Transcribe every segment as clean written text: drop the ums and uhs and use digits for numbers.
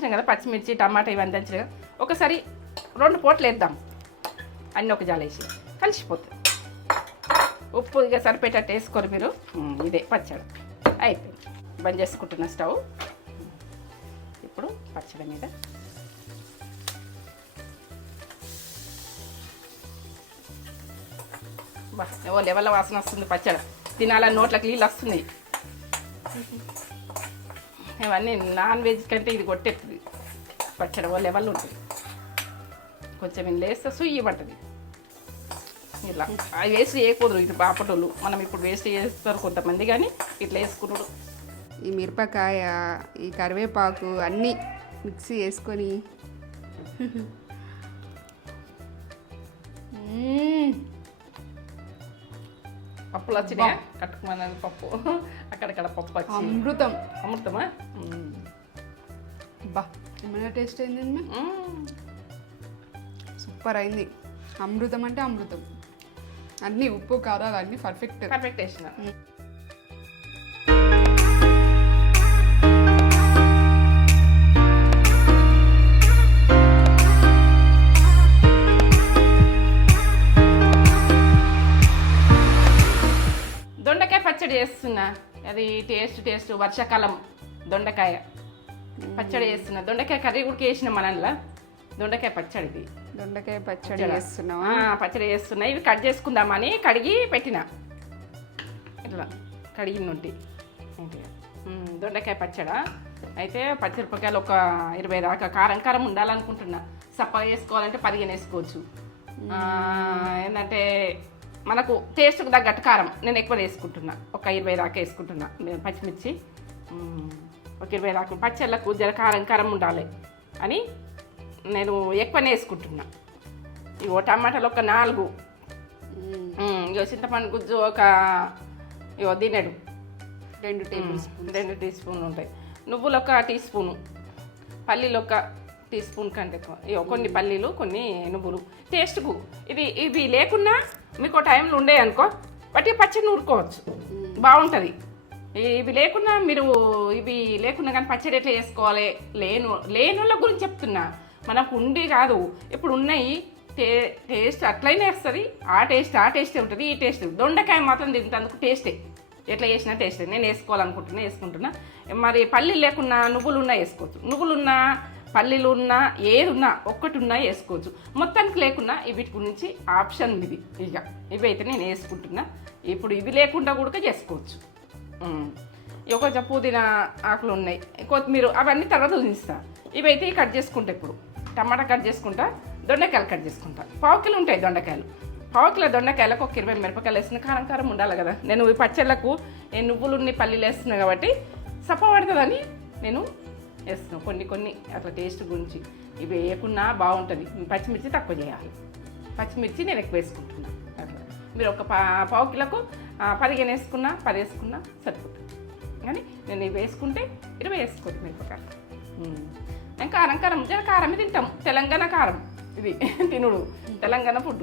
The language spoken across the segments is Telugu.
దంచినాం కదా పచ్చిమిర్చి టమాటా ఇవన్నీ దంచినాం కదా ఒకసారి 2 పూటలు వేద్దాం అన్నీ ఒక జాలేసి కలిసిపోతుంది. ఉప్పు ఇక సరిపెట్టేటట్టు వేసుకొని మీరు ఇదే పచ్చడి అయిపోయింది. బంద్ చేసుకుంటున్న స్టవ్. ఇప్పుడు పచ్చడి మీద ఓ లెవెల్ వాసన వస్తుంది. పచ్చడి తినాలని నోట్లకి నీళ్ళు వస్తున్నాయి. ఇవన్నీ నాన్ వెజ్ కంటే ఇది కొట్టేస్తుంది. పచ్చడి ఓ లెవెల్ ఉంటుంది. కొంచెం ఇందులో వేస్తే సుయ్యి పడుతుంది. ఇట్లా అవి వేస్ట్ చేయకూడదు. ఇది బాపటోళ్ళు మనం ఇప్పుడు వేస్ట్ చేస్తారు కొంతమంది, కానీ ఇట్లా వేసుకున్నాడు. ఈ మిరపకాయ ఈ కరివేపాకు అన్నీ మిక్సీ వేసుకొని పప్పులు వచ్చినాయా కట్టుకున్న పప్పు అక్కడక్కడ పప్పు వచ్చి అమృతం. అమృతమా బా ఏమైనా టేస్ట్ అయిందండి. సూపర్ అయింది. అమృతం అంటే అమృతం. అన్నీ ఉప్పు కారాలు అన్నీ పర్ఫెక్ట్ వేసిన. దొండకాయ పచ్చడి చేస్తున్నా. అది టేస్ట్ వర్షాకాలం దొండకాయ పచ్చడి చేస్తున్నా. దొండకాయ కర్రీ కూడా వేసిన మనల్లా. దొండకాయ పచ్చడిది. దొండకాయ పచ్చడి చేస్తున్నావా? పచ్చడి చేస్తున్నా. ఇవి కట్ చేసుకుందామని కడిగి పెట్టిన. ఇట్లా కడిగి నుండి దొండకాయ పచ్చడి అయితే పచ్చిమిరపకాయలు ఒక 20 దాకా కారం ఉండాలనుకుంటున్నా. సప్పగా వేసుకోవాలంటే 15 వేసుకోవచ్చు. ఏంటంటే మనకు టేస్ట్కి తగ్గట్టు కారం నేను ఎక్కువ వేసుకుంటున్నా. ఒక 20 దాకా వేసుకుంటున్నా. పచ్చిమిర్చి ఒక 20 దాకా. పచ్చళ్ళకు జర కారం ఉండాలి అని నేను ఎక్కువనే వేసుకుంటున్నా. ఇగో టమాటాలు ఒక 4, ఇగో చింతపండు గుజ్జు ఒక దినెడు 2 టేబుల్ స్పూన్లు ఉంటాయి. నువ్వులు ఒక టీ స్పూను, పల్లీలు ఒక టీ స్పూన్ కంటే ఎక్కువ. ఇగో కొన్ని పల్లీలు కొన్ని నువ్వులు టేస్ట్కు. ఇవి లేకున్నా మీకు టైంలో ఉండే అనుకో వాటి పచ్చడి నూరుకోవచ్చు, బాగుంటుంది. ఇవి లేకున్నా మీరు ఇవి లేకున్నా కానీ పచ్చడి ఎట్లా చేసుకోవాలి లేనుల గురించి చెప్తున్నా. మనకు ఉండి కాదు, ఇప్పుడు ఉన్నాయి టేస్ట్ అట్లయినా వస్తుంది. ఆ టేస్టే ఉంటుంది. ఈ టేస్ట్ దొండకాయ మాత్రం తింటందుకు టేస్టే. ఎట్లా చేసినా టేస్టే. నేను వేసుకుంటున్నా. మరి పల్లీలు లేకున్నా నువ్వులున్నా వేసుకోవచ్చు. నువ్వులున్నా పల్లీలు ఉన్నా ఏది ఉన్నా ఒక్కటి ఉన్నా వేసుకోవచ్చు. మొత్తానికి లేకున్నా వీటి గురించి ఆప్షన్ ఇది. ఇక ఇవి అయితే నేను వేసుకుంటున్నా. ఇప్పుడు ఇవి లేకుండా కూడా చేసుకోవచ్చు. కొంచెం పుదీనా ఆకులు ఉన్నాయి, కొత్తిమీర అవన్నీ తర్వాత ఉంచుతా. ఇవైతే కట్ చేసుకుంటా. ఇప్పుడు టమాటా కట్ చేసుకుంటా, దొండకాయలు కట్ చేసుకుంటా. 1/2 కిలో ఉంటాయి దొండకాయలు. 1/2 కిలో దొండకాయలకు ఒక 20 మిరపకాయలు వేసిన కారం ఉండాలి కదా. నేను ఈ పచ్చళ్ళకు నువ్వులున్ని పల్లీలు వేస్తున్నా కాబట్టి సప్ప పడుతుందని నేను వేస్తున్నాను. కొన్ని అట్లా టేస్ట్ గురించి. ఇవి వేయకున్నా బాగుంటుంది. పచ్చిమిర్చి తక్కువ చేయాలి. పచ్చిమిర్చి నేను ఎక్కువ వేసుకుంటున్నా. అట్లా మీరు ఒక 1/2 కిలోకు 15 వేసుకున్నా 10 వేసుకున్నా సరిపోతుంది. కానీ నేను ఇవి వేసుకుంటే 20 వేసుకోవచ్చు మిరపకాయలు. కారం కారమే తింటాం. తెలంగాణ కారం ఇది తినుడు. తెలంగాణ ఫుడ్.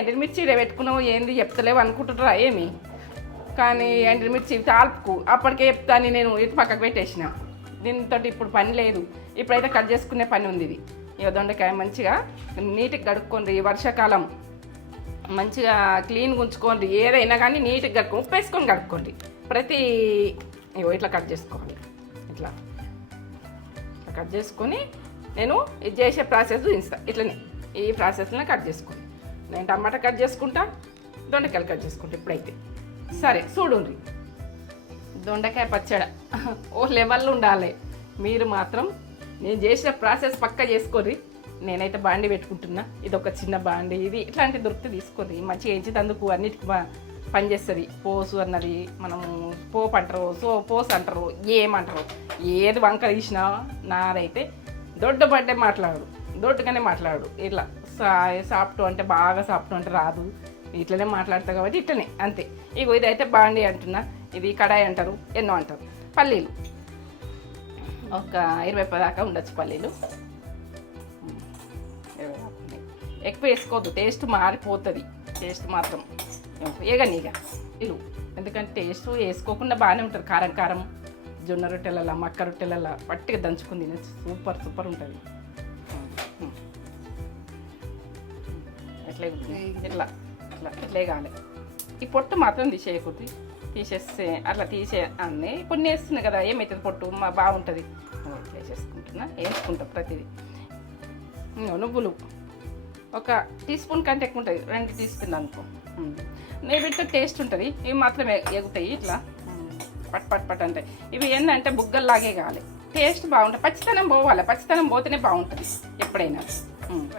ఎండిమిర్చి పెట్టుకున్నావు ఏంది చెప్తలేవు అనుకుంటున్నారా ఏమి? కానీ ఎండిమిర్చి తాల్పుకు అప్పటికే చెప్తాను నేను. ఇటు పక్కకు పెట్టేసిన. దీనితో ఇప్పుడు పని లేదు. ఇప్పుడైతే కట్ చేసుకునే పని ఉంది. ఇది దొండకాయ మంచిగా నీట్గా కడుక్కోండి. వర్షాకాలం మంచిగా క్లీన్గా ఉంచుకోండి. ఏదైనా కానీ నీట్గా కడుక్కోండి. ఉప్పు వేసుకొని కడుక్కోండి. ఇట్లా కట్ చేసుకోవాలి. ఇట్లా కట్ చేసుకొని నేను ఇది చేసే ప్రాసెస్ చూపిస్తాను. ఇట్లనే ఈ ప్రాసెస్లో కట్ చేసుకోండి. నేను టమాటా కట్ చేసుకుంటా, దొండకాయలు కట్ చేసుకుంటా. ఇప్పుడైతే సరే చూడండి. దొండకాయ పచ్చడి ఓ లెవెల్లో ఉండాలి. మీరు మాత్రం నేను చేసిన ప్రాసెస్ పక్కా చేసుకోండి. నేనైతే బాండి పెట్టుకుంటున్నా. ఇది ఒక చిన్న బాండి. ఇది ఇట్లాంటివి దొరికితే తీసుకోండి. మంచిగా వేయించేందుకు అన్నిటికీ పనిచేస్తుంది. పోసు అన్నది మనము పోపు అంటారు, పోసు అంటారు, ఏమంటారు, ఏది వంక తీసినా నాదైతే దొడ్డబడ్డే దొడ్డుగానే మాట్లాడు. ఇట్లా సాఫ్ట్ అంటే బాగా సాఫ్ట్ అంటే రాదు. ఇట్లనే మాట్లాడతా కాబట్టి ఇట్లనే అంతే. ఇదైతే బాండి అంటున్నా. ఇది కడాయి అంటారు, ఎన్నో అంటారు. పల్లీలు ఒక 20 దాకా ఉండొచ్చు. పల్లీలు ఎక్కువ వేసుకోవద్దు, టేస్ట్ మారిపోతుంది. టేస్ట్ మాత్రం ఏగనిగా ఇల్లు. ఎందుకంటే టేస్ట్ వేసుకోకుండా బాగానే ఉంటుంది. కారం జొన్న రొట్టెలలా మక్క రొట్టెలలా పట్టిగా దంచుకుని తినచ్చు. సూపర్ సూపర్ ఉంటుంది. ఎట్లే ఇట్లా ఇట్లా ఇట్లే కావాలి. ఈ పొట్టు మాత్రం తీసేయకూడదు. తీసేస్తే అట్లా తీసే అన్నీ కొన్ని వేస్తున్నాయి కదా, ఏమవుతుంది పొట్టు బాగుంటుంది. ఇట్లా వేసేసుకుంటున్నా, వేసుకుంటా ప్రతిదీ. నువ్వులు ఒక టీ స్పూన్ కంటే ఎక్కువ ఉంటుంది, 2 టీ స్పూన్లు అనుకో. వీటితో టేస్ట్ ఉంటుంది. ఇవి మాత్రం ఎగుతాయి ఇట్లా పట్ పట్ పట్ అంటే. ఇవి ఏంటంటే బుగ్గల్లాగే కావాలి, టేస్ట్ బాగుంటుంది. పచ్చితనం పోవాలి, పచ్చితనం పోతేనే బాగుంటుంది ఎప్పుడైనా.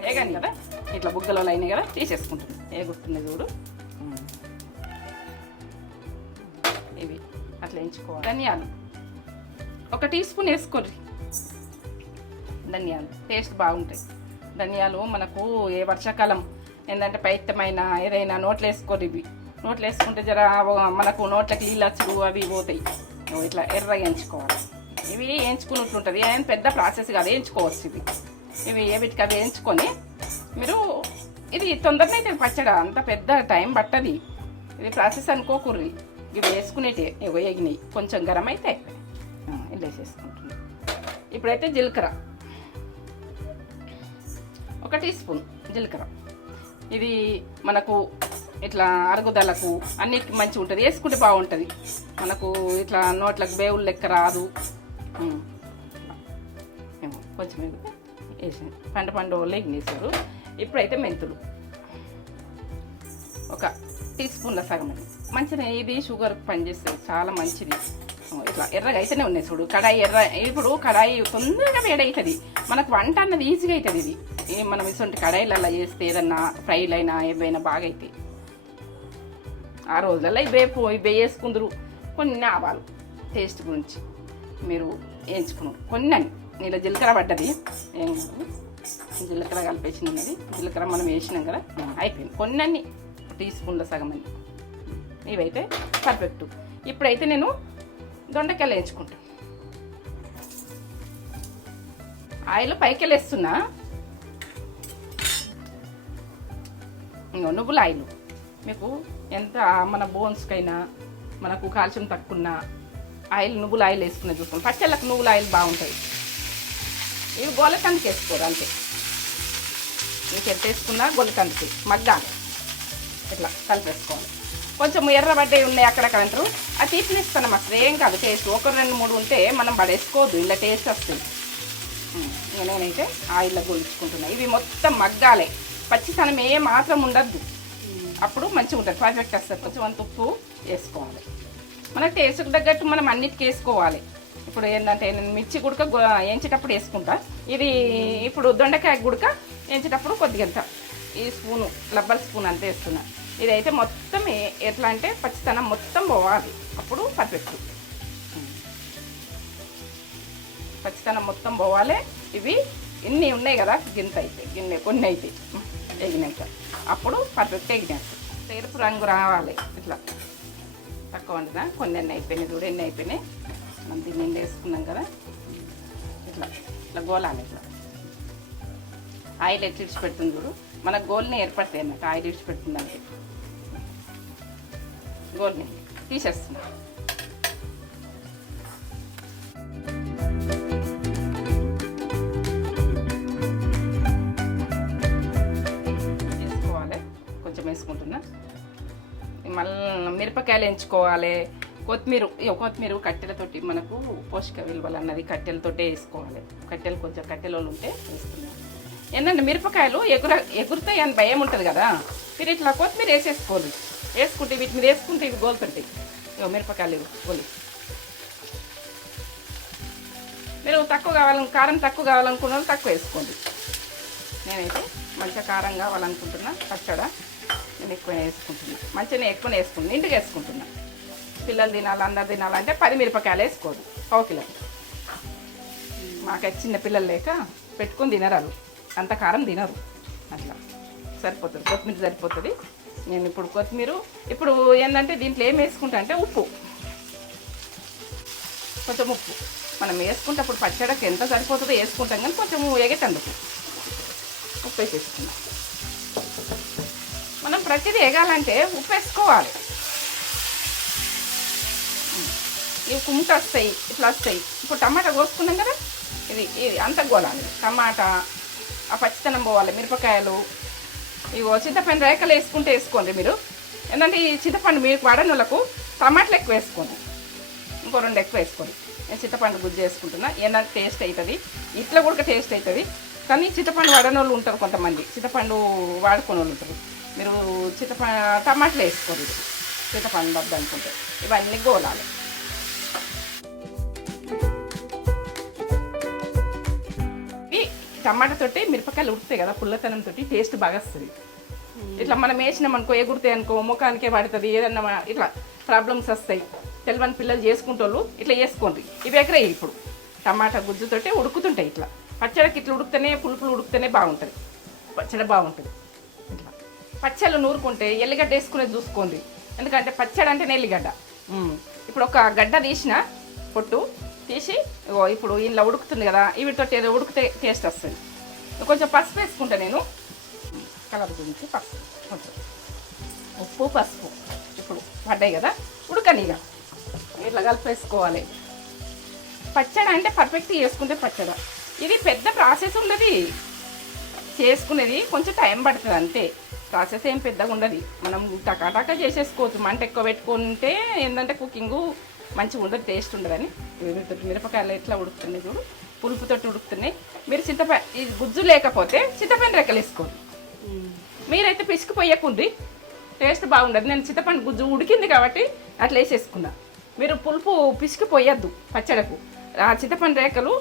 ఏగాని కదా ఇట్లా బుగ్గలో అయినాయి కదా, తీసేసుకుంటుంది. ఏగుతుంది చూడు. ఇవి అట్లా ఎంచుకోవాలి. ధనియాలు ఒక టీ స్పూన్ వేసుకోండి. ధనియాలు టేస్ట్ బాగుంటాయి. ధనియాలు మనకు ఏ వర్షాకాలం ఏంటంటే పైత్యమైన ఏదైనా నోట్లు వేసుకోరు. ఇవి నోట్లు వేసుకుంటే జర మనకు నోట్లకి నీళ్ళచ్చుడు అవి పోతాయి. ఇట్లా ఎర్రగా వేయించుకోవాలి. ఇవి వేయించుకున్నట్లుంటుంది, ఏం పెద్ద ప్రాసెస్ కాదు, వేయించుకోవచ్చు. ఇవి వీటికి అవి వేయించుకొని మీరు ఇది తొందరనే అయితే పచ్చడా, అంత పెద్ద టైం పట్టది. ఇది ప్రాసెస్ అనుకోకూర్రి. ఇవి వేసుకునేటి ఎగినాయి, కొంచెం గరం అయితే ఇలా వేసేసుకుంటుంది. ఇప్పుడైతే జీలకర్ర ఒక టీ స్పూన్ జీలకర్ర. ఇది మనకు ఇట్లా అరుగుదలకు అన్నిటికి మంచిగా ఉంటుంది, వేసుకుంటే బాగుంటుంది. మనకు ఇట్లా నోట్లకు బేవులు లెక్క రాదు. కొంచెం వేసి పండు ఎగినేసారు. ఇప్పుడైతే మెంతులు ఒక టీ స్పూన్ల సగం. మంచిగా ఇది షుగర్కి పనిచేస్తుంది, చాలా మంచిది. ఇట్లా ఎర్రగా అయితేనే ఉన్నాయి చూడు. కడాయి ఎర్ర, ఇప్పుడు కడాయి తొందరగా వేడవుతుంది, మనకు వంట అన్నది ఈజీగా అవుతుంది. ఇది మనం ఇటువంటి కడాయిలలో చేస్తే ఏదన్నా ఫ్రైలు అయినా ఏవైనా బాగా అవుతాయి. ఆ రోజులలో ఇవే వేసుకుందరు. కొన్ని ఆవాలు టేస్ట్ గురించి మీరు వేయించుకున్నారు. కొన్ని నీళ్ళ జీలకర్ర పడ్డది, ఏం జీలకర్ర కలిపేసినది. జీలకర్ర మనం వేసినాం కదా, అయిపోయింది. కొన్ని టీ స్పూన్ల సగం అని. ఇవైతే పర్ఫెక్ట్. ఇప్పుడైతే నేను దొండకాయలు వేయించుకుంటాను. ఆయిల్ పైకి వేస్తున్నా. నువ్వుల ఆయిల్ మీకు ఎంత మన బోన్స్కైనా మనకు కాల్షియం తక్కువ ఆయిల్ నువ్వుల ఆయిల్ వేసుకునే చూసుకోండి. పచ్చళ్ళకు నువ్వుల ఆయిల్ బాగుంటుంది. ఇవి గోలకందుకు వేసుకోరు అంతే. మీకు ఎంత వేసుకున్నా గోలకందుకు మగ్గాలి. ఇట్లా కలిపేసుకోవాలి. కొంచెం ఎర్రబడ్డవి ఉన్నాయి అక్కడక్కడ అంటారు, అది తీపినిస్తాను. అసలు ఏం కాదు, టేస్ట్ 1, 2, 3 ఉంటే మనం పడేసుకోవద్దు, ఇలా టేస్ట్ వస్తుంది. నేనైతే ఆయిల్లో గొలుచుకుంటున్నాను. ఇవి మొత్తం మగ్గాలి, పచ్చితనం ఏ మాత్రం ఉండద్దు, అప్పుడు మంచిగా ఉంటుంది, పర్ఫెక్ట్ వస్తుంది. కొంచెం అంత ఉప్పు వేసుకోవాలి. మన టేస్ట్కి తగ్గట్టు మనం అన్నిటికీ వేసుకోవాలి. ఇప్పుడు ఏంటంటే నేను మిర్చి గుడక వేయించేటప్పుడు వేసుకుంటా. ఇది ఇప్పుడు దొండకాయ గుడక వేయించేటప్పుడు కొద్దిగా ఈ స్పూను రబ్బర్ స్పూన్ అంతే వేస్తున్నా. ఇదైతే మొత్తం ఎట్లా అంటే పచ్చితనం మొత్తం పోవాలి, అప్పుడు పర్ఫెక్ట్. పచ్చితనం మొత్తం పోవాలి. ఇవి ఇన్ని ఉన్నాయి కదా, గింత అయితే కొన్ని అయితే ఎగినాక అప్పుడు పర్ఫెక్ట్ ఎగినాక ఎరుపు రంగు రావాలి. ఇట్లా తక్కువ వండినా కొన్ని ఎన్ని అయిపోయినాయి చూడు, ఎన్ని అయిపోయినాయి. మనం దీన్ని నిండా వేసుకున్నాం కదా, ఇట్లా ఇట్లా గోలాలి. ఇట్లా ఆయిల్ ఎట్లా ఇడిచిపెడుతుంది చూడు, మన గోల్ని ఏర్పడతాయి అన్నట్టు. ఆయిల్ ఇడిచిపెడుతుందంటే గోల్ని తీసేస్తున్నా. వేసుకోవాలి, కొంచెం వేసుకుంటున్నా. మళ్ళీ మిరపకాయలు ఎంచుకోవాలి. కొత్తిమీర కట్టెలతోటి మనకు పోషక విలువలు అన్నది కట్టెలతోటే వేసుకోవాలి. కట్టెలు ఉంటే వేస్తున్నాం. ఏంటంటే మిరపకాయలు ఎగురుతాయి అని భయం ఉంటుంది కదా, మీరు ఇట్లా కొత్తిమీర వేసేసుకోవాలి. వేసుకుంటే వీటి మీద వేసుకుంటే ఇవి గోలుతుంటాయి. మిరపకాయలు గోలి. మీరు కారం తక్కువ కావాలనుకున్న వాళ్ళు తక్కువ వేసుకోండి. నేనైతే మంచిగా కారం కావాలనుకుంటున్నా, పచ్చడా నేను ఎక్కువ వేసుకుంటున్నా. మంచిగా ఎక్కువ వేసుకుంటున్నా, ఇంటికి వేసుకుంటున్నా. పిల్లలు తినాలి, అందరు తినాలంటే 10 మిరపకాయలు వేసుకోదు, 1 కిలో. మాకైతే చిన్న పిల్లలు లేక పెట్టుకొని తినరాలు, అంత కారం తినరు. అట్లా సరిపోతుంది, కొత్తిమీర సరిపోతుంది. నేను ఇప్పుడు ఏంటంటే దీంట్లో ఏం వేసుకుంటా అంటే ఉప్పు, కొంచెం ఉప్పు మనం వేసుకుంటే అప్పుడు పచ్చడికి ఎంత సరిపోతుందో వేసుకుంటాం, కానీ కొంచెం ఎగేటందుకు ఉప్పు వేసేసుకున్నాం. మనం ప్రతిదీ ఎగాలంటే ఉప్పు వేసుకోవాలి. ఇవి కుమ్ముట వస్తాయి, ఇట్లా వస్తాయి. ఇప్పుడు టమాటా కోసుకున్నాం కదా, ఇది అంత గోలాలి. టమాటా ఆ పచ్చితనం పోవాలి. మిరపకాయలు ఇగో చింతపండు రేకలు వేసుకుంటే వేసుకోండి మీరు. ఏంటంటే ఈ చింతపండు మీకు వాడని వాళ్ళకు టమాటాలు ఎక్కువ వేసుకోండి, ఇంకో 2 ఎక్కువ వేసుకోండి. నేను చింతపండు గుజ్జు చేసుకుంటున్నా. ఏంటంటే టేస్ట్ అవుతుంది, ఇట్లా కూడా టేస్ట్ అవుతుంది. కానీ చింతపండు వాడని వాళ్ళు ఉంటారు కొంతమంది, చింతపండు వాడుకునే వాళ్ళు ఉంటారు. మీరు టమాటాలు వేసుకోండి. చింతపండు వద్దు అనుకుంటే ఇవన్నీ గోలాలి. టమాటా తోటి మిరపకాయలు ఉడుకుతాయి కదా, పుల్లతనం తోటి టేస్ట్ బాగా వస్తుంది. ఇట్లా మనం వేసినాం అనుకో, ఎగురుతాయి అనుకో, ముఖానికే పడుతుంది, ఏదన్నా ఇట్లా ప్రాబ్లమ్స్ వస్తాయి. తెలియని పిల్లలు చేసుకుంటోళ్ళు ఇట్లా చేసుకోండి. ఇవి ఎగరే ఇప్పుడు టమాటా గుజ్జుతోటి ఉడుకుతుంటాయి. ఇట్లా పచ్చడికి ఇట్లా ఉడికితేనే, పులుపులు ఉడికితేనే బాగుంటుంది, పచ్చడి బాగుంటుంది. ఇట్లా పచ్చళ్ళు నూరుకుంటే ఎల్లిగడ్డ వేసుకునేది చూసుకోండి. ఎందుకంటే పచ్చడి అంటేనే ఎల్లిగడ్డ. ఇప్పుడు ఒక గడ్డ తీసిన పొట్టు తీసి ఇప్పుడు ఇంట్లో ఉడుకుతుంది కదా, వీటితో ఉడికితే టేస్ట్ వస్తుంది. కొంచెం పసుపు వేసుకుంటా నేను, కలర్ గురించి పసుపు, కొంచెం ఉప్పు పసుపు ఇప్పుడు పడ్డాయి కదా, ఉడకనిగా ఇట్లా కలిపేసుకోవాలి. పచ్చడి అంటే పర్ఫెక్ట్గా చేసుకుంటే పచ్చడి. ఇది పెద్ద ప్రాసెస్ ఉండదు, చేసుకునేది కొంచెం టైం పడుతుంది అంతే. ప్రాసెస్ ఏం పెద్దగా ఉండదు, మనం టకాటకా చేసేసుకోవచ్చు. మంట ఎక్కువ పెట్టుకుంటే ఏంటంటే కుకింగు మంచిగా ఉండదు, టేస్ట్ ఉండదని. మిరపకాయలు ఎట్లా ఉడుకుతున్నాయి చూడు, పులుపుతోటి ఉడుకుతున్నాయి. మీరు ఈ గుజ్జు లేకపోతే చింతపండు రెక్కలు వేసుకోండి. మీరైతే పిసికిపోయకుండ్రి, టేస్ట్ బాగుండదు. నేను చింతపండు గుజ్జు ఉడికింది కాబట్టి అట్లా వేసేసుకున్నా. మీరు పులుపు పిసికిపోయద్దు పచ్చడకు. ఆ చింతపండు రేకలు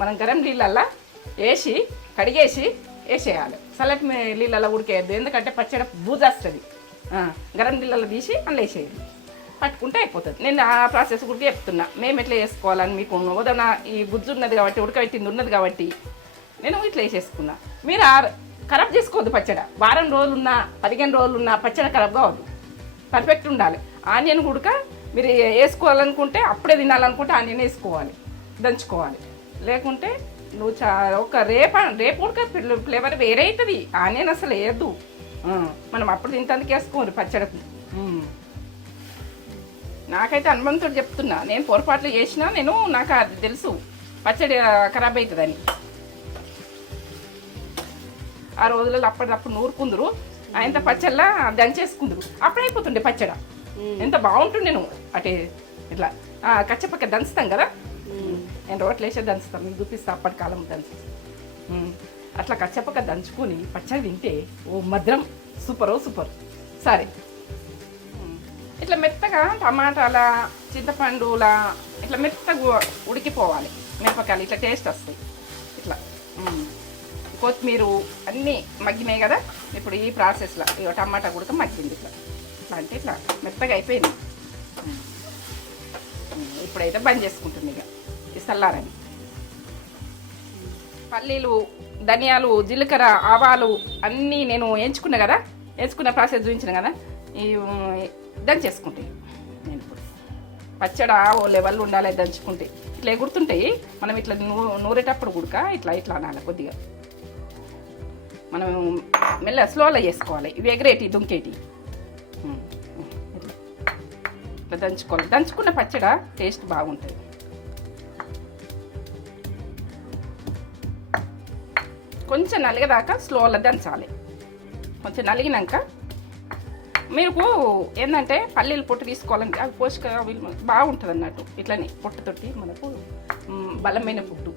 మనం గరం నీళ్ళల్లో వేసి కడిగేసి వేసేయాలి. చల్లటి నీళ్ళల్లో ఉడికేయద్దు, ఎందుకంటే పచ్చడి బూజేస్తుంది. గరం నీళ్ళల్లో తీసి అందులో వేసేయాలి, పట్టుకుంటే అయిపోతుంది. నేను ఆ ప్రాసెస్ గురించి చెప్తున్నా, మేము ఎట్లా చేసుకోవాలని. మీకు ఉదన ఈ గుజ్జు ఉన్నది కాబట్టి, ఉడకబెట్టింది ఉన్నది కాబట్టి నేను ఇట్లా వేసేసుకున్నా. మీరు ఖరాబ్ చేసుకోవద్దు పచ్చడి. వారం రోజులున్నా 15 రోజులున్నా పచ్చడి ఖరాబ్ కావద్దు, పర్ఫెక్ట్ ఉండాలి. ఆనియన్ ఉడక మీరు వేసుకోవాలనుకుంటే, అప్పుడే తినాలనుకుంటే ఆనియన్ వేసుకోవాలి, దంచుకోవాలి. లేకుంటే నువ్వు ఒక రేపు ఉడక ఫ్లేవర్ వేరే అవుతుంది. ఆనియన్ అసలు వేయద్దు, మనం అప్పుడు తింటానికి వేసుకోవాలి పచ్చడికి. నాకైతే అనుభవంతో చెప్తున్నా, నేను పొరపాట్లు చేసినా నాకు అది తెలుసు పచ్చడి ఖరాబ్ అవుతుందని. ఆ రోజులలో అప్పటిదప్పుడు నూరుకుందరు, ఆయన పచ్చళ్ళ దంచేసుకుందరు, అప్పుడైపోతుండే పచ్చడ. ఎంత బాగుంటుండే. నువ్వు అటే ఇట్లా కచ్చపక్క దంచుతాం కదా, నేను రోట్లు వేసే దంచుతాను, మీకు చూపిస్తా అప్పటి కాలం దంచు. అట్లా కచ్చపక్క దంచుకొని పచ్చడి తింటే ఓ మధురం, సూపర్. సరే, ఇట్లా మెత్తగా టమాటాల చింతపండులా ఇట్లా మెత్తగా ఉడికిపోవాలి. మిరపకాయలు ఇట్లా టేస్ట్ వస్తాయి. ఇట్లా కొత్తిమీర అన్నీ మగ్గినాయి కదా. ఇప్పుడు ఈ ప్రాసెస్లో ఇక టమాటా కూడా మగ్గింది. ఇట్లా అంటే ఇట్లా మెత్తగా అయిపోయింది. ఇప్పుడైతే బంద్ చేసుకుంటుంది ఇక ఈ చల్లారని. పల్లీలు, ధనియాలు, జీలకర్ర, ఆవాలు అన్నీ నేను ఎంచుకున్నా కదా, ఎంచుకున్న ప్రాసెస్ చూపించిన కదా, ఈ దంచేసుకుంటాయి. నేను ఇప్పుడు పచ్చడి ఓ లెవెల్ ఉండాలి, దంచుకుంటే ఇట్లా ఎగురుతుంటాయి. మనం ఇట్లా నూరేటప్పుడు కూడా ఇట్లా అనాలి కొద్దిగా. మనం మెల్ల స్లోలో చేసుకోవాలి. ఇవి ఎగరేటి దుంకేటి ఇట్లా దంచుకోవాలి. దంచుకున్న పచ్చడి టేస్ట్ బాగుంటుంది. కొంచెం నలిగేదాకా స్లోలో దంచాలి. కొంచెం నలిగినాక మీకు ఏంటంటే పల్లీలు పొట్టు తీసుకోవాలంటే అవి పోషక బాగుంటుంది అన్నట్టు. ఇట్లనే పొట్టుతోటి మనకు బలమైన పుట్టు.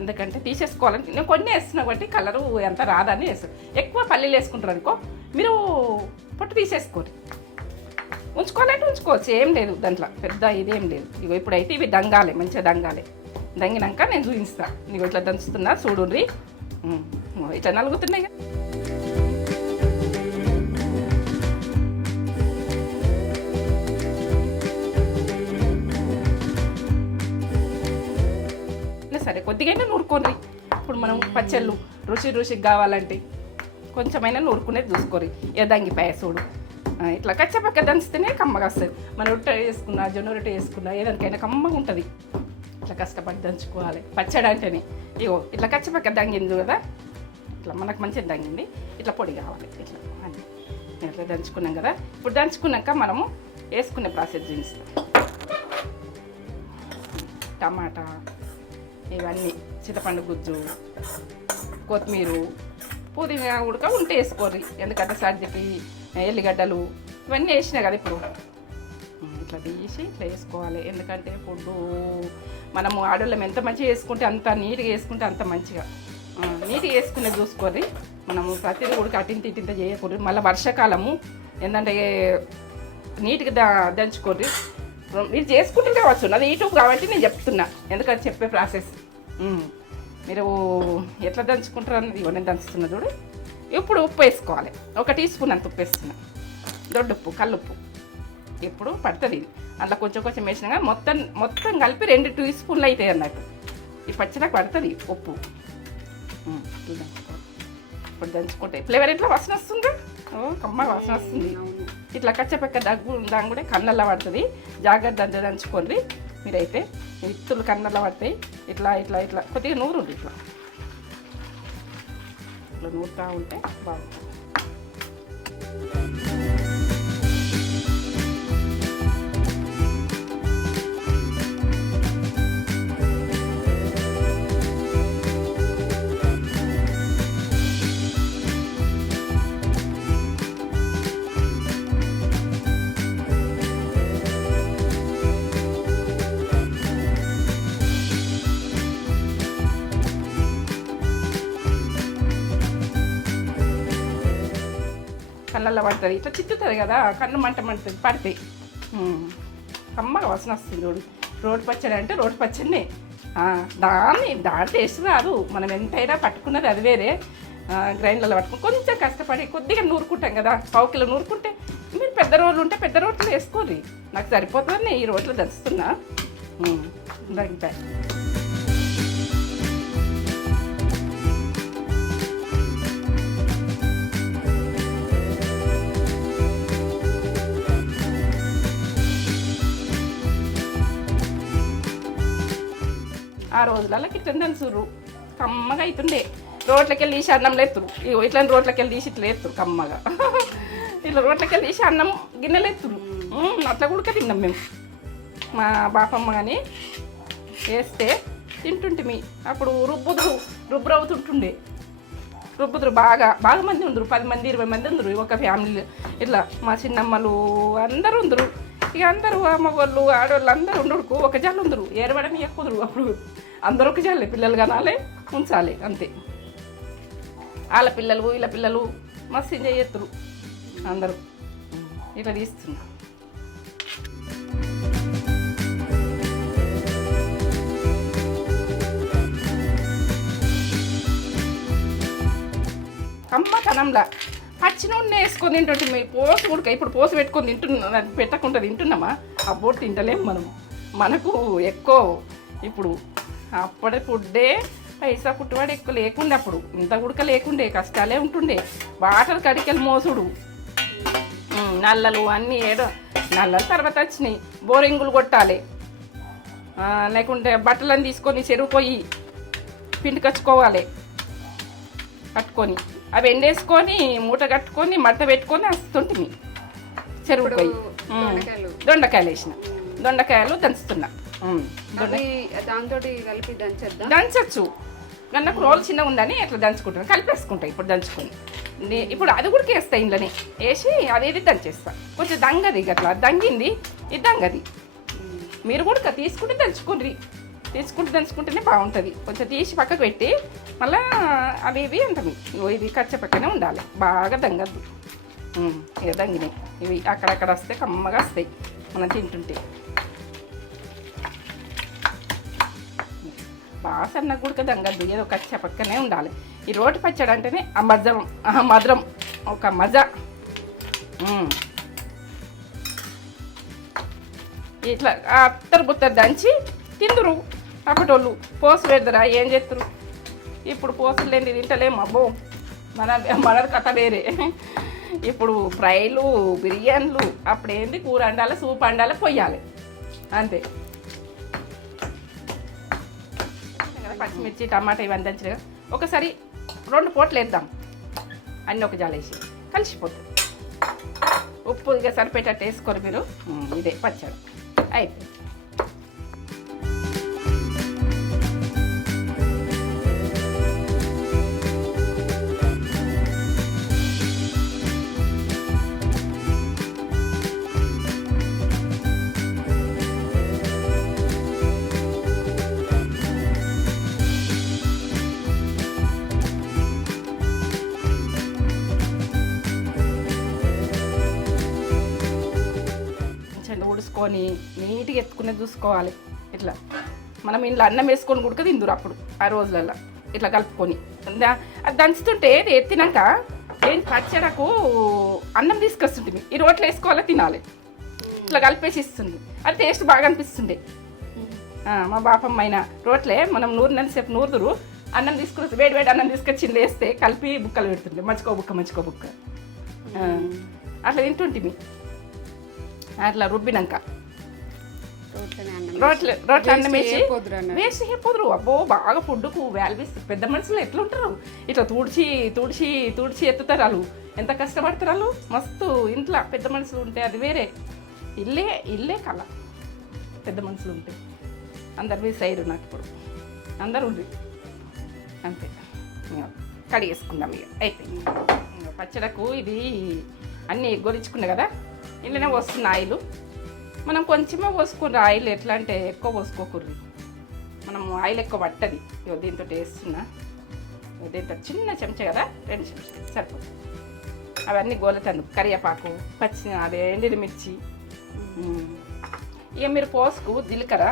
ఎందుకంటే తీసేసుకోవాలంటే నేను కొన్ని వేస్తున్నా కాబట్టి కలరు ఎంత రాదని వేస్తాను. ఎక్కువ పల్లీలు వేసుకుంటారు అనుకో, మీరు పొట్టు తీసేసుకోండి. ఉంచుకోవాలంటే ఉంచుకోవచ్చు, ఏం లేదు దాంట్లో పెద్ద ఇదేం లేదు. ఇగో ఇప్పుడైతే ఇవి దంగాలి, మంచిగా దంగాలి. దంగినాక నేను చూపిస్తాను. నీకు ఇట్లా దంచుతున్నా చూడుండ్రి, ఇట్లా నలుగుతున్నాయి. సరే, కొద్దిగా నూరుకోండి. ఇప్పుడు మనం పచ్చళ్ళు రుచికి కావాలంటే కొంచెమైనా నూరుకునేది చూసుకోరు. దంగిపాయ చూడు, ఇట్లా కచ్చపక్క దంచితేనే కమ్మగా వస్తుంది. మనం రొట్టె వేసుకున్నా, జొన్న రొట్టె వేసుకున్నా ఏదానికైనా కమ్మగా ఉంటుంది. ఇట్లా కష్టపడి దంచుకోవాలి పచ్చడి అంటేనే. ఇగో ఇట్లా కచ్చపక్క దంగింది కదా, ఇట్లా మనకు మంచిగా దంగింది. ఇట్లా పొడి కావాలి. ఇట్లా అని ఇట్లా దంచుకున్నాం కదా. ఇప్పుడు దంచుకున్నాక మనము వేసుకునే ప్రాసెస్ చూపిస్తాం. టమాటా, ఇవన్నీ చింతపండు గుజ్జు, కొత్తిమీర, పుదీనా ఉడక ఉంటే వేసుకోర్రి. ఎందుకంటే సర్దికి ఎల్లిగడ్డలు ఇవన్నీ వేసినా కదా ఇప్పుడు. ఇట్లా తీసి ఇట్లా వేసుకోవాలి. ఎందుకంటే ఫుడ్ మనము ఆడవాళ్ళం ఎంత మంచిగా వేసుకుంటే అంత నీట్గా వేసుకుంటే అంత మంచిగా నీట్గా వేసుకునేది చూసుకోర్రి. మనము ప్రతిదీ కూడా అటింత ఇటింత చేయకూడదు. మళ్ళీ వర్షాకాలము ఏంటంటే నీట్గా దంచుకోర్రి. మీరు చేసుకుంటే కావచ్చు, అది యూట్యూబ్ కాబట్టి నేను చెప్తున్నా, ఎందుకంటే చెప్పే ప్రాసెస్. మీరు ఎట్లా దంచుకుంటారు అన్నది నేను దంచుతున్నా చూడు. ఇప్పుడు ఉప్పు వేసుకోవాలి. 1 టీ స్పూన్ అంత ఉప్పు వేస్తున్నా. దొడ్డుప్పు, కల్లుప్పు ఇప్పుడు పడుతుంది. ఇది అందులో కొంచెం వేసినాక మొత్తం కలిపి 2 టీ స్పూన్లు అవుతాయి అన్నట్టు. ఈ పచ్చడికి పడుతుంది ఉప్పు. ఇప్పుడు దంచుకుంటే ఫ్లేవర్ ఎట్లా వాసన వస్తుందా? కమ్మ వాసన వస్తుంది. ఇట్లా కచ్చపక్క దాని కూడా కన్నల్లో పడుతుంది. జాగ్రత్త దంచుకోండి. మీరైతే ఇత్తులు కన్నల్లో పడతాయి. ఇట్లా ఇట్లా ఇట్లా కొద్దిగా నూరు ఇట్లా నూరుతూ ఉంటే బాగుంటుంది. కళ్ళల్లో పడుతుంది. ఇట్లా చిత్తుతుంది కదా, కన్ను మంటది పడితే కమ్మగా వాసన వస్తుంది చూడు. రోడ్డు పచ్చడి అంటే రోడ్డు పచ్చడినే. దాని టేస్ట్ రాదు. మనం ఎంతైనా పట్టుకున్నది అది వేరే. గ్రైండర్లో పట్టుకుని కొంచెం కష్టపడి కొద్దిగా నూరుకుంటాం కదా, 1/2 కిలో నూరుకుంటే. మీరు పెద్ద రోడ్లు ఉంటే పెద్ద రోట్లు వేసుకోండి. నాకు సరిపోతుందని ఈ రోట్లో దంచుతున్నా. దానిపై ఆ రోజులలో కిచెన్ దంచుర్రు కమ్మగా అవుతుండే. రోట్లకి వెళ్ళి తీసి అన్నం లేతురు. ఇట్లా రోట్లకి వెళ్ళి తీసి ఇట్లా ఎత్తురు కమ్మగా. ఇట్లా రోట్లకి వెళ్ళి తీసి అన్నం గిన్నెలు ఎత్తురు. అట్లా కూడా తిన్నాం మేము. మా బాపమ్మ కానీ వేస్తే తింటుంటిమి. అప్పుడు రుబ్బురవుతుంటుండే. రుబ్బుతురు బాగా మంది ఉందరు. 10 మంది 20 మంది ఉందరు ఒక ఫ్యామిలీ. ఇట్లా మా చిన్నమ్మలు అందరూ ఉందరు. ఇక అందరూ అమ్మవాళ్ళు ఆడవాళ్ళు అందరూ ఉండడుకు ఒక జాలు ఉందరు. ఏరవడం ఎక్కువరు. అప్పుడు అందరూ ఒక జాలే. పిల్లలు కనాలి, ఉంచాలి అంతే. వాళ్ళ పిల్లలు వీళ్ళ పిల్లలు మస్తు ఎంజాయ్ చేస్తారు. అందరూ ఇట్లా తీస్తున్నారు. కమ్మతనంలా పచ్చి నూనె వేసుకొని తింటుంటే మీ పోసు ఉడక. ఇప్పుడు పోసు పెట్టుకొని పెట్టకుండా తింటున్నామా? అబ్బోటి తింటలేము మనం. మనకు ఎక్కువ ఇప్పుడు అప్పటి ఫుడ్డే పైసా పుట్టువాడు ఎక్కువ లేకుండే. అప్పుడు ఇంత ఉడక లేకుండే, కష్టాలే ఉంటుండే. వాటర్ కడికెళ్ళి మోసుడు, నల్లలు అన్నీ నల్లలు తర్వాత వచ్చినాయి. బోరింగులు కొట్టాలి, లేకుంటే బట్టలను తీసుకొని చెరువు పోయి పిండి కచ్చుకోవాలి. కట్టుకొని అవి ఎండేసుకొని మూట కట్టుకొని మడత పెట్టుకొని వస్తుంటుంది చెరువు పోయి. దొండకాయలు వేసిన దొండకాయలు దంచుతున్నా. దంచచ్చు. నాకు రోలు చిన్నగా ఉందని అట్లా దంచుకుంటాను. కలిపేసుకుంటా ఇప్పుడు దంచుకొని. ఇప్పుడు అది కూడా వేస్తాయి. ఇంట్లోనే వేసి అదేది దంచేస్తా. కొంచెం దంగది అట్లా దంగింది. ఇది దంగది. మీరు కూడా తీసుకుంటే దంచుకుంటేనే బాగుంటుంది. కొంచెం తీసి పక్కకు పెట్టి మళ్ళీ అవి ఇవి అంటాము. ఇవి కచ్చ పక్కనే ఉండాలి. బాగా దంగద్దు. ఇక దంగినాయి ఇవి అక్కడక్కడ వస్తే కమ్మగా వస్తాయి మనం తింటుంటే. బాగా సన్న గుడక దంగద్దు. ఏదో కచ్చ పక్కనే ఉండాలి. ఈ రోటి పచ్చడి అంటేనే మధురం ఒక మజా. ఇట్లా అత్తరు బుత్తరు దంచి తిందురు. అప్పటోళ్ళు పోసు పెడతారా ఏం చేస్తారు? ఇప్పుడు పోసులు లేని తింటలేము. అబ్బో మన కథ వేరే. ఇప్పుడు ఫ్రైలు, బిర్యానీలు. అప్పుడు ఏంది కూర వండాలి, సూప్ వండాలి, పొయ్యాలి అంతే. పచ్చిమిర్చి, టమాటా ఇవన్నీ దంచిన ఒకసారి 2 పూటలు వేద్దాం. అన్నీ ఒక జాలేసి కలిసిపోతుంది. ఉప్పు ఇక సరిపెట్టేట్టు వేసుకోరు మీరు. ఇదే పచ్చడి అయిపోయింది. ఎత్తుకొని నీట్గా ఎత్తుకునే చూసుకోవాలి. ఇట్లా మనం ఇంట్లో అన్నం వేసుకొని కూడా తిందురు అప్పుడు ఆ రోజులలో ఇట్లా కలుపుకొని అది దంచుతుంటే ఇది ఎత్తినాక ఏం పచ్చడకు అన్నం తీసుకొస్తుంటుంది. ఈ రోట్లో వేసుకోవాలా తినాలి. ఇట్లా కలిపేసి ఇస్తుంది. అది టేస్ట్ బాగా అనిపిస్తుంది. మా బాపమ్మ అయినా రోట్లే మనం నూరినంతసేపు నూరుదురు అన్నం తీసుకుని వేడి వేడి అన్నం తీసుకొచ్చి వేస్తే కలిపి బుక్కలు పెడుతుంది. మంచికో బుక్క అట్లా తింటుంటిమి. అట్లా రుబ్బినాక రోట్లు అన్నం వేసి వేస్ట్ అయిపోదురు. అబ్బో బాగా ఫుడ్కు వాల్యూ ఇస్తారు. పెద్ద మనుషులు ఎట్లా ఉంటారు, ఇట్లా తుడిచి ఎత్తుతారు. వాళ్ళు ఎంత కష్టపడతారు. వాళ్ళు మస్తు ఇంట్లో పెద్ద మనుషులు ఉంటే అది వేరే ఇల్లే కళ. పెద్ద మనుషులు ఉంటే అందరు మిస్ అయ్యారు. నాకు ఇప్పుడు అందరు ఉండ్రి అంతే. కడిగేసుకుందాం ఇక అయిపోయింది. పచ్చడకు ఇది అన్నీ గొరించుకున్నా కదా, ఇంట్లోనే వస్తుంది ఆయిల్. మనం కొంచెమే పోసుకుర్రి ఆయిల్. ఎట్లా అంటే ఎక్కువ పోసుకోకుర్రి, మనం ఆయిల్ ఎక్కువ పట్టది. దీంతో వేస్తున్నా. దీంతో చిన్న చెంచా కదా, 2 చెంచాలు సరిపోతుంది. అవన్నీ గోలతండు కరివేపాకు అదే ఎండిమిర్చి. ఇక మీరు పోసుకు జీలకర్ర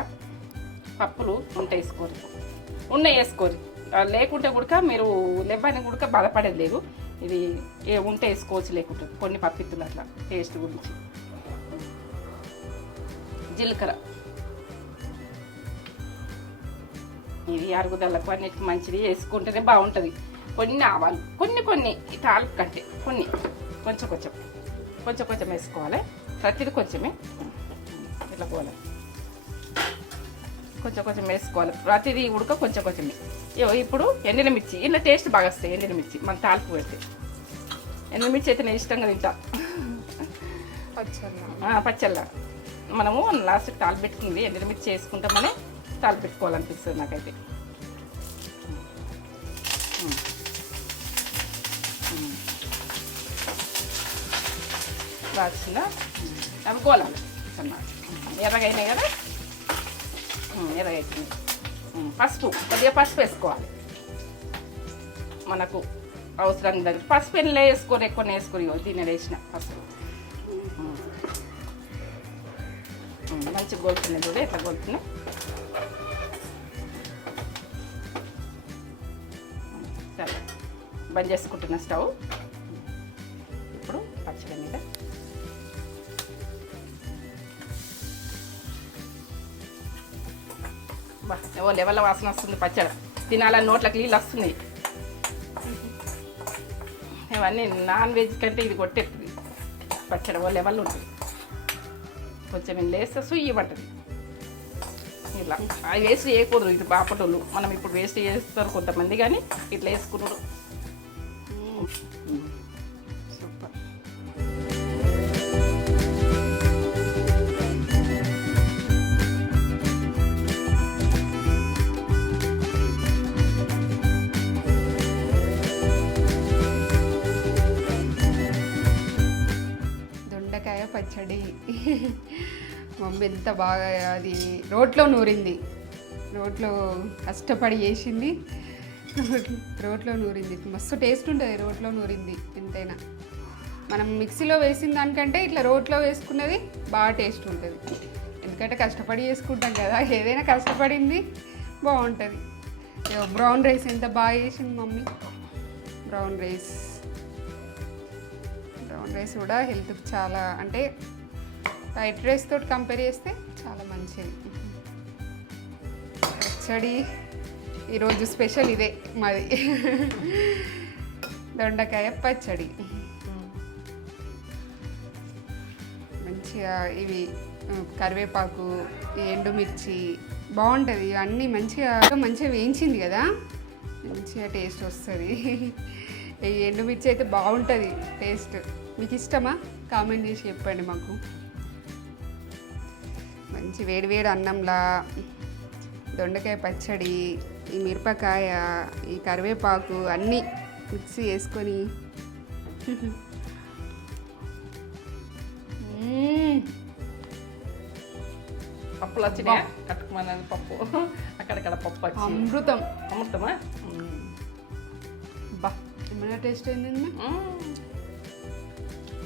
పప్పులు వేసుకోరు. లేకుంటే కూడా మీరు లేవని కూడా బాధపడేది లేదు. ఇది ఉంటే వేసుకోవచ్చు, లేకుంటే కొన్ని పప్పిత్తులు అట్లా టేస్ట్ గురించి. జీలకర్ర ఇది అరుగుదలకు అన్నిటికి మంచిది, వేసుకుంటేనే బాగుంటుంది. కొన్ని ఆవాలు కొన్ని తాలింపు కంటే కొంచెం వేసుకోవాలి. ప్రతిది కొంచెమే ఇట్లా పోవాలి. కొంచెం వేసుకోవాలి. ప్రతిదీ ఉడక కొంచెమే. ఇప్పుడు ఎండినమిర్చి ఇలా టేస్ట్ బాగా వస్తాయి. ఎండినమిర్చి మన తాలింపు పెడితే ఎండినమిర్చి అయితే నేను ఇష్టంగా తింటా. పచ్చళ్ళ మనము లాస్ట్కి తాలింపు పెట్టుకుంది ఎండినమిర్చి వేసుకుంటామని తాలింపు పెట్టుకోవాలనిపిస్తుంది నాకైతే. రాసిన అవి గోలాలి అన్నమాట. ఎర్రగైనాయి కదా, ఎర్రగైతుంది. కొద్దిగా పసుపు వేసుకోవాలి. మనకు అవసరానికి దగ్గర పసుపు ఎన్నో వేసుకోరు, ఎక్కువ వేసుకోరు. దీన్ని వేసిన పసుపు మంచిగా గోలుతున్నాయి కూడా, ఎట్లా గోలుతున్నాయి. సరే బంద్ చేసుకుంటున్న స్టవ్. ఇప్పుడు పచ్చడి మీద లెవెల్ వాసన వస్తుంది. పచ్చడి తినాలని నోట్లకి నీళ్ళు వస్తున్నాయి. ఇవన్నీ నాన్ వెజ్ కంటే ఇది కొట్టేస్తుంది. పచ్చడి లెవెల్ ఉంటుంది. కొంచెం ఇంట్లో వేస్తే సుయ్యి పట్టది. ఇట్లా అవి వేస్ట్ చేయకూడదు. ఇది బాపటోళ్ళు మనం ఇప్పుడు వేస్ట్ చేస్తారు కొంతమంది, కానీ ఇట్లా వేసుకున్నారు. సూపర్. దొండకాయ పచ్చడి మమ్మీ ఎంత బాగా అది రోట్లో నూరింది. రోట్లో కష్టపడి చేసింది. రోట్లో నూరింది మస్తు టేస్ట్ ఉంటుంది. రోట్లో నూరింది ఎంతైనా. మనం మిక్సీలో వేసిన దానికంటే ఇట్లా రోట్లో వేసుకున్నది బాగా టేస్ట్ ఉంటుంది. ఎందుకంటే కష్టపడి చేసుకుంటాం కదా, ఏదైనా కష్టపడింది బాగుంటుంది. బ్రౌన్ రైస్ ఎంత బాగా చేసింది మమ్మీ. బ్రౌన్ రైస్ కూడా హెల్త్కి చాలా, అంటే వైట్ రైస్ తోటి కంపేర్ చేస్తే చాలా మంచిది. పచ్చడి ఈరోజు స్పెషల్ ఇదే మాది, దొండకాయ పచ్చడి. మంచిగా ఇవి కరివేపాకు, ఎండుమిర్చి బాగుంటుంది. అన్నీ మంచిగా వేయించింది కదా, మంచిగా టేస్ట్ వస్తుంది. ఈ ఎండుమిర్చి అయితే బాగుంటుంది టేస్ట్. మీకు ఇష్టమా? కామెంట్ చేసి చెప్పండి మాకు. మంచి వేడివేడి అన్నంలా దొండకాయ పచ్చడి, ఈ మిరపకాయ, ఈ కరివేపాకు అన్నీ మిక్సీ వేసుకొని పప్పులు వచ్చినాయి. కట్టుకుమన్నది పప్పు, అక్కడక్కడ పప్పు వచ్చి అమృతమా. బా ఏమైనా టేస్ట్ అయింది,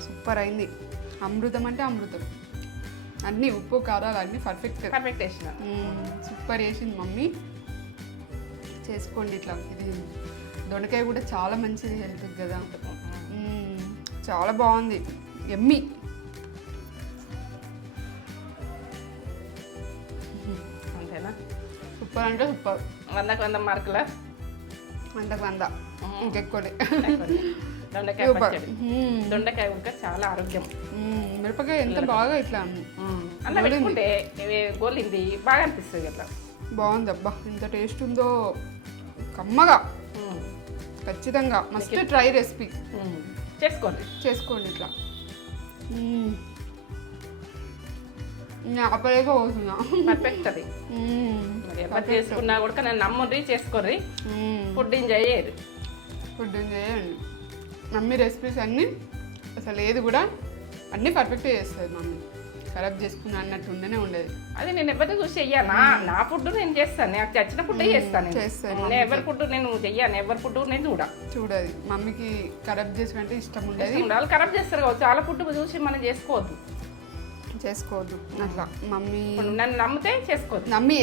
సూపర్ అయింది. అమృతం అంటే అమృతం. అన్నీ ఉప్పు కారాలు అన్నీ పర్ఫెక్ట్. పర్ఫెక్ట్ వేసిన. సూపర్ వేసింది మమ్మీ. చేసుకోండి ఇట్లా. ఇది దొండకాయ కూడా చాలా మంచిది హెల్త్ కదా. చాలా బాగుంది, ఎమ్మి. అంతేనా? సూపర్ అంటే సూపర్. 100కి 100 మార్కుల. 100కి 100 ఇంకెక్కువనే. దొండకాయ పచ్చడి, దొండకాయ ఉడక చాలా ఆరోగ్యం. మిరపకాయ ఎంత బాగా ఇట్లా అన్న పెట్టుకుంటే గోలింది బాగా అనిపిస్తుంది అట్లా. బాగుంది అబ్బా, ఎంత టేస్ట్ ఉందో, కమ్మగా. ఖచ్చితంగా మస్ట్ ట్రై రెసిపీ. చేసుకోండి ఇట్లా. ఆపలేక పోతున్నా. పర్ఫెక్ట్ అది. ఎవరు చేసుకున్నా కూడా నన్ను నమ్ముర్రి, చేసుకోర్రి. ఫుడ్ ఎంజాయ్ చేయరు. ఫుడ్ ఎంజాయ్ చేయండి. మమ్మీ రెసిపీస్ అన్నీ అసలు ఏది కూడా అన్నీ పర్ఫెక్ట్గా చేస్తుంది మమ్మీ. ఖరాబ్ చేసుకున్నా అన్నట్టు ఉండనే ఉండేది. అది నేను ఎవరిని చూసి చెయ్యానా? నా ఫుడ్ నేను చేస్తాను, నాకు చచ్చిన ఫుడ్ చేస్తాను. నేను ఎవరి ఫుడ్ నేను చెయ్యాను, ఎవరి ఫుడ్ నేను చూడదు. మమ్మీకి ఖరాబ్ చేసుకుంటే ఇష్టం ఉండేది. వాళ్ళు ఖరాబ్ చేస్తారు కావచ్చు, చాలా ఫుడ్ చూసి మనం చేసుకోవద్దు అట్లా. మమ్మీ నన్ను నమ్మితే చేసుకోవద్దు. నమ్మి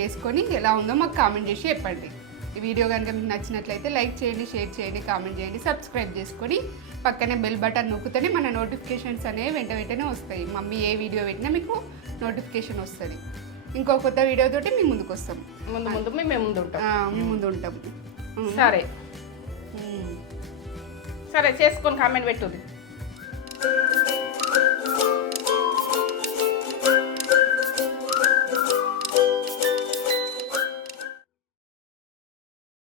వేసుకొని ఎలా ఉందో మాకు కామెంట్ చేసి చెప్పండి. ఈ వీడియో కనుక మీకు నచ్చినట్లయితే లైక్ చేయండి, షేర్ చేయండి, కామెంట్ చేయండి, సబ్స్క్రైబ్ చేసుకొని పక్కనే బెల్ బటన్ నొక్కుతేనే మన నోటిఫికేషన్స్ అనేవి వెంటనే వస్తాయి. మమ్మీ ఏ వీడియో పెట్టినా మీకు నోటిఫికేషన్ వస్తుంది. ఇంకో కొత్త వీడియోతోటి మీ ముందుకు వస్తాం. మేము ముందు ఉంటాం. సరే చేసుకొని కామెంట్ పెట్టుది.